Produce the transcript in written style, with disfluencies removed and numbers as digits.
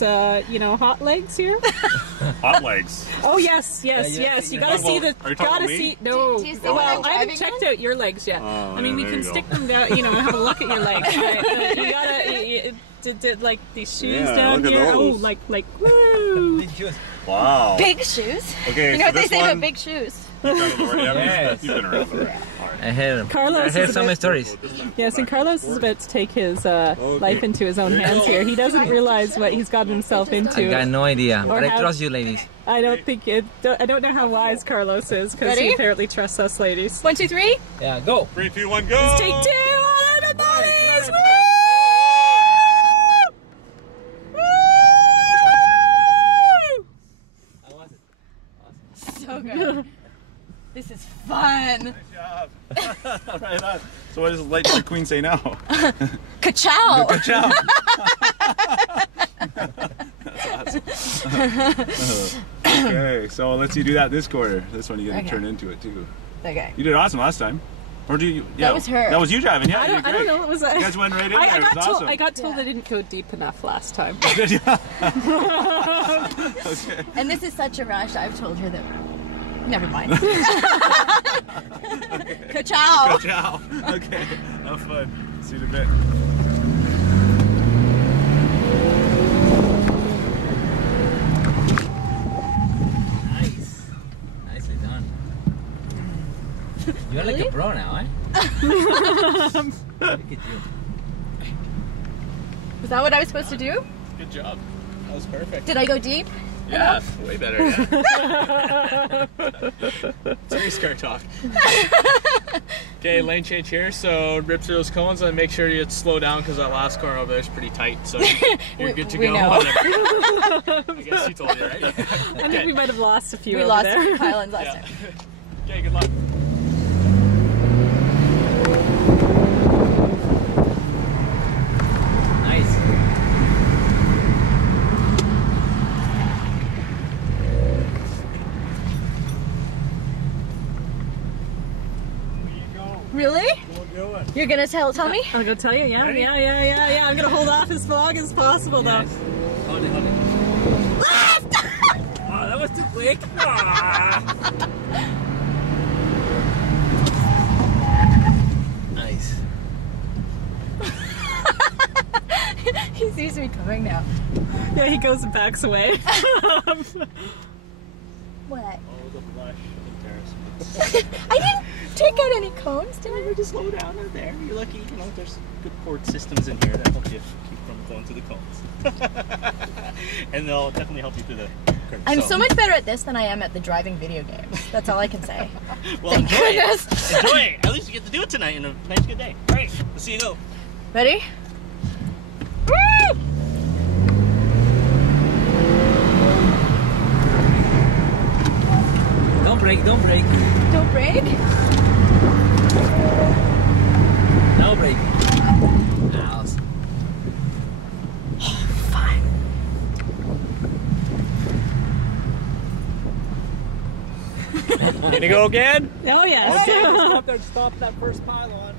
You know, hot legs here. Hot legs. Oh yes. You gotta see the. Gotta see. No. Do you see Well, I haven't checked out your legs yet. I mean, we can stick them down. You know, and have a look at your legs. But you gotta. Did like these shoes down here. Oh, like woo. Wow. Big shoes. Okay. You know what they say about big shoes? Yes. You've been around the rack. I heard some stories. Yes, and Carlos is about to take his life into his own hands here. He doesn't realize what he's gotten himself into. I got no idea, but I trust you, ladies. I don't think it. I don't know how wise Carlos is because he apparently trusts us ladies. 1, 2, 3. Yeah, go. 3, 2, 1, go. Let's take 2 on the bodies. Woo! So good. This is fun. Nice job. Right on. So what does Lightning McQueen say now? Ka-chow. Ka-chow. Okay, so let's you do that this quarter. This one you get to turn into it too. Okay. You did awesome last time. Or do you? Yeah, that was her. That was you driving. Yeah, I don't know. What was that? You guys went right in there. It was awesome. I got told I didn't go deep enough last time. Okay. And this is such a rush. I've told her that. Never mind. Ka-chow. Ka-chow. Okay. Have fun. See you in a bit. Nice. Nicely done. You're like a pro now, eh? Look at you. Was that what I was supposed to do? Good job. That was perfect. Did I go deep? Yeah, way better. Yeah. It's race car talk. Okay, lane change here. So rip through those cones and make sure you slow down because that last corner over there is pretty tight. So you're good to go. Know. I guess you told me, right? I think we might have lost a few. We over lost there. a few pylons last time. Okay, good luck. Nice. Really? You're gonna tell me? I'll go tell you. Yeah. I'm gonna hold off as long as possible, though. Hold it. Left! Oh, that was too quick. Nice. He sees me coming now. Yeah, he goes and backs away. What? Oh, the flush. I didn't take out any cones, did I? Just slow down in there. You're lucky, you know, there's good port systems in here that help you keep from going to the cones. And they'll definitely help you through the curve. I'm so much better at this than I am at the driving video games. That's all I can say. Well, Thank enjoy goodness. it. Enjoy it. At least you get to do it tonight in a nice good day. All right, let's see you go. Ready? Woo! Don't break, don't break. Don't break. No break. Nice. Fine. Gonna go again? Oh yes. Okay, stop there. Stop that first pylon.